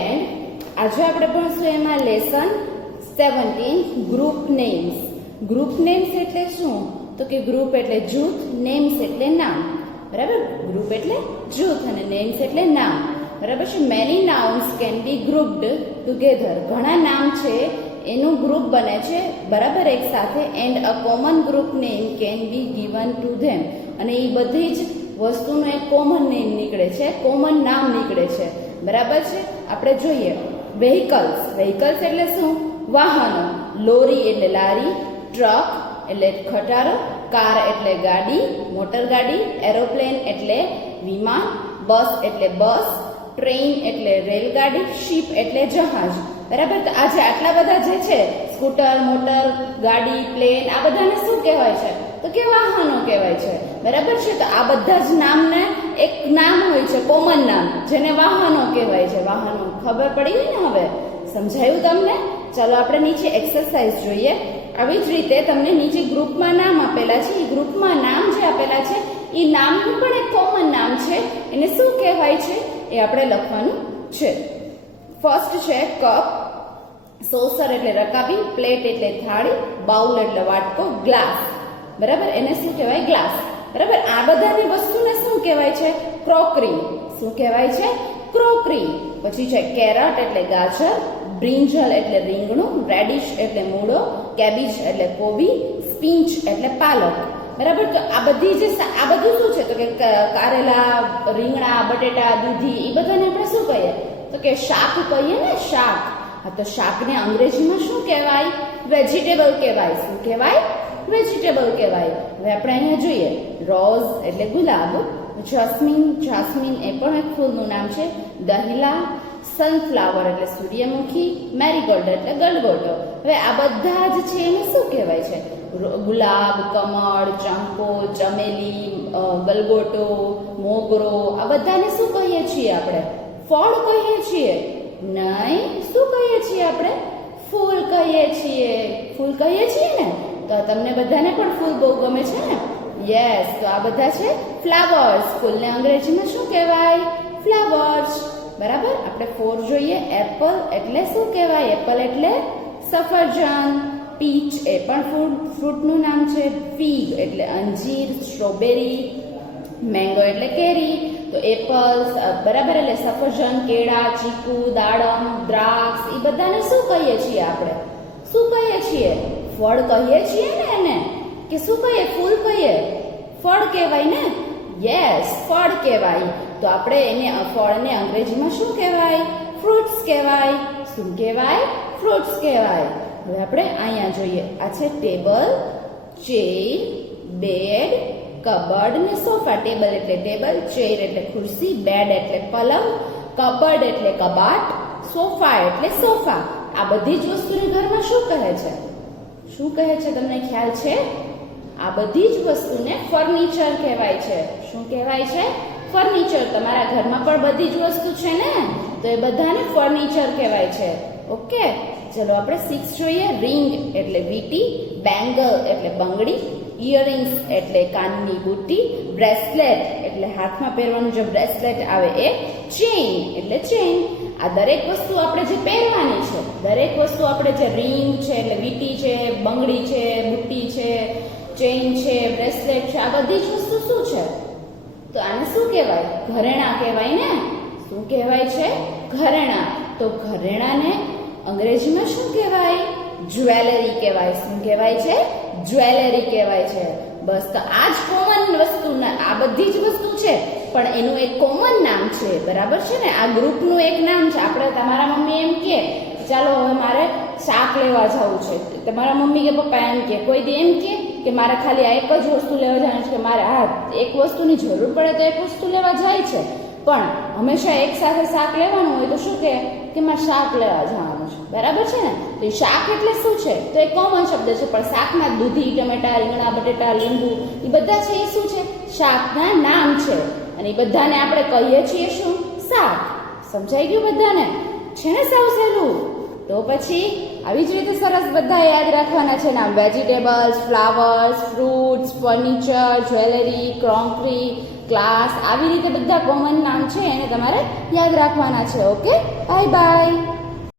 Friend, આજે આપણે ભણશું એમાં lesson 17 group names. Group names એટલે શું? તો કે ગ્રુપ એટલે જૂથ, નેમ્સ એટલે નામ. બરાબર? ગ્રુપ એટલે જૂથ અને નેમ્સ એટલે નામ. બરાબર છે? Many nouns can be grouped together. ઘણા નામ છે એનું ગ્રુપ બને છે બરાબર એક સાથે. And a common group name can be given to them. અને એ બધી જ વસ્તુનો એક કોમન નેમ નીકળે છે, કોમન નામ નીકળે છે. બરાબર છે? આપણે જોઈએ વ્હીકલ્સ. વ્હીકલ્સ એટલે શું? વાહનો. લોરી એટલે લારી, ટ્રક એટલે ખટારો, કાર એટલે ગાડી, મોટર ગાડી, એરોપ્લેન એટલે વિમાન, બસ એટલે બસ, ટ્રેન એટલે રેલગાડી, શિપ એટલે જહાજ. બરાબર? તો આજે આટલા બધા જે છે સ્કૂટર, મોટર ગાડી, પ્લેન, આ બધાને શું કહેવાય છે? તો કે વાહનો કહેવાય છે. બરાબર છે? તો આ બધા જ નામને એક નામ હોય છે, કોમન નામ, જેને વાહનો કહેવાય છે. વાહનો ખબર પડી ગઈ ને? હવે સમજાયું તમને? ચાલો આપણે નીચે એક્સરસાઇઝ જોઈએ. આવી જ રીતે તમને નીચે ગ્રુપમાં નામ આપેલા છે. એ ગ્રુપમાં નામ જે આપેલા છે એ નામનું પણ એક કોમન નામ છે. એને શું કહેવાય છે એ આપણે લખવાનું છે. ફર્સ્ટ છે કપ, સોસર એટલે રકાબી, પ્લેટ એટલે થાળી, બાઉલ એટલે વાટકો, ગ્લાસ. બરાબર? એને શું કહેવાય? ગ્લાસ. બરાબર? આ બધાની વસ્તુને શું કહેવાય છે? ક્રોકરી. શું કહેવાય છે? ક્રોકરી. પછી છે કેરટ એટલે ગાજર, બ્રિંજલ એટલે રીંગણું, રેડિશ એટલે મૂળો, કેબેજ એટલે કોબી, સ્પિંચ એટલે પાલક. બરાબર? તો આ બધી જે આ બધું શું છે? તો કે કારેલા, રીંગણા, બટેટા, દૂધી, એ બધાને આપણે શું કહીએ? તો કે શાક કહીએ ને, શાક. હા, તો શાકને અંગ્રેજીમાં શું કહેવાય? વેજીટેબલ કહેવાય. શું કહેવાય? વેજીટેબલ કહેવાય. હવે આપણે અહીંયા જોઈએ રોઝ એટલે ગુલાબ, જાસ્મીન, જાસ્મીન એ પણ એક ફૂલનું નામ છે, દહિલા, સનફ્લાવર એટલે સૂર્યમુખી, મેરીગોલ્ડ એટલે ગલગોટો. હવે આ બધા જ છે એને શું કહેવાય છે? ગુલાબ, કમળ, ચંપો, ચમેલી, ગલગોટો, મોગરો, આ બધાને શું કહીએ છીએ આપણે? ફળ કહીએ છીએ? નહીં. શું કહીએ છીએ આપણે? ફૂલ કહીએ છીએ. ફૂલ કહીએ છીએ ને? તો તમને બધાને પણ ફૂલ બહુ ગમે છે ને? યસ. તો આ બધા છે ફ્લાવર્સ. ફૂલને અંગ્રેજીમાં શું કહેવાય? ફ્લાવર્સ. બરાબર? આપણે 4 જોઈએ. એપલ એટલે શું કહેવાય? એપલ એટલે સફરજન. પીચ એ પણ ફ્રૂટનું નામ છે. ફીગ એટલે અંજીર, સ્ટ્રોબેરી, મેંગો એટલે કેરી. તો એપલ્સ બરાબર એટલે સફરજન, કેળા, ચીકુ, દાડમ, દ્રાક્ષ, એ બધાને શું કહીએ છીએ આપણે? શું કહીએ છીએ? ફળ કહીએ છીએ ને એને? કે શું કહીએ? ફૂલ કહીએ? ફળ કહેવાય ને? યસ, ફળ કહેવાય. તો આપણે એને ફળને અંગ્રેજીમાં શું કહેવાય? ફ્રૂટ્સ કહેવાય. શું કહેવાય? ફ્રૂટ્સ કહેવાય. હવે આપણે અહીંયા જોઈએ. આ છે ટેબલ, ચેર, બેડ, કબર્ડ ને સોફા. ટેબલ એટલે ટેબલ, ચેર એટલે ખુરશી, બેડ એટલે પલંગ, કબર્ડ એટલે કબાટ, સોફા એટલે સોફા. આ બધી જ વસ્તુને ઘરમાં શું કહે છે? શું કહે છે? તમને ખ્યાલ છે? આ બધી જ વસ્તુને ફર્નિચર કહેવાય છે. શું કહેવાય છે? ફર્નિચર. તમારા ઘરમાં પણ બધી જ વસ્તુ છે ને? તો એ બધાને ફર્નિચર કહેવાય છે. ઓકે, ચલો આપણે 6 જોઈએ. રિંગ એટલે વીંટી, બેંગલ એટલે બંગડી, ઇયરિંગ્સ એટલે કાનની બુટ્ટી, બ્રેસલેટ એટલે હાથમાં પહેરવાનું જે બ્રેસલેટ આવે એ, ચેઇન એટલે ચેઇન. આ દરેક વસ્તુ આપણે જે પહેરવાની છે, દરેક વસ્તુ આપણે જે રિંગ છે એટલે વીંટી છે, બંગડી છે, બુટ્ટી છે, ચેઇન છે, બ્રેસલેટ છે, આ બધી જ વસ્તુ શું છે? તો આને શું કહેવાય? ઘરેણાં કહેવાય ને? શું કહેવાય છે? ઘરેણાં. તો ઘરેણાને અંગ્રેજીમાં શું કહેવાય? જ્વેલરી કહેવાય. શું કહેવાય છે? જ્વેલરી કહેવાય છે. બસ. તો આ જ કોમન વસ્તુ, આ બધી જ વસ્તુ છે પણ એનું એક કોમન નામ છે. બરાબર છે ને? આ ગ્રુપનું એક નામ છે. આપણે તમારા મમ્મી એમ કે ચાલો હવે મારે શાક લેવા જવું છે, તમારા મમ્મી કે પપ્પા એમ કે, કોઈ દી એમ કે મારે ખાલી આ એક જ વસ્તુ લેવા જવાનું છે, કે મારે આ એક વસ્તુની જરૂર પડે તો એક વસ્તુ લેવા જાય છે, પણ હંમેશા એક સાથે શાક લેવાનું હોય તો શું કે મારે શાક લેવા જવાનું છે. બરાબર છે ને? તો એ શાક એટલે શું છે? તો એ કોમન શબ્દ છે, પણ શાકમાં દૂધી, ટમેટા, રીંગણા, બટેટા, લીંબુ, એ બધા છે એ શું છે? શાકના નામ છે. અને એ બધાને આપણે કહીએ છીએ શું? શાક. સમજાઈ ગયું બધાને? છે ને સાવ સહેલું? તો પછી આવી જ રીતે સરસ બધા યાદ રાખવાના છે નામ vegetables, flowers, fruits, furniture, jewellery, crockery, class, આવી રીતે બધા કોમન નામ છે એને તમારે યાદ રાખવાના છે. Okay, bye bye.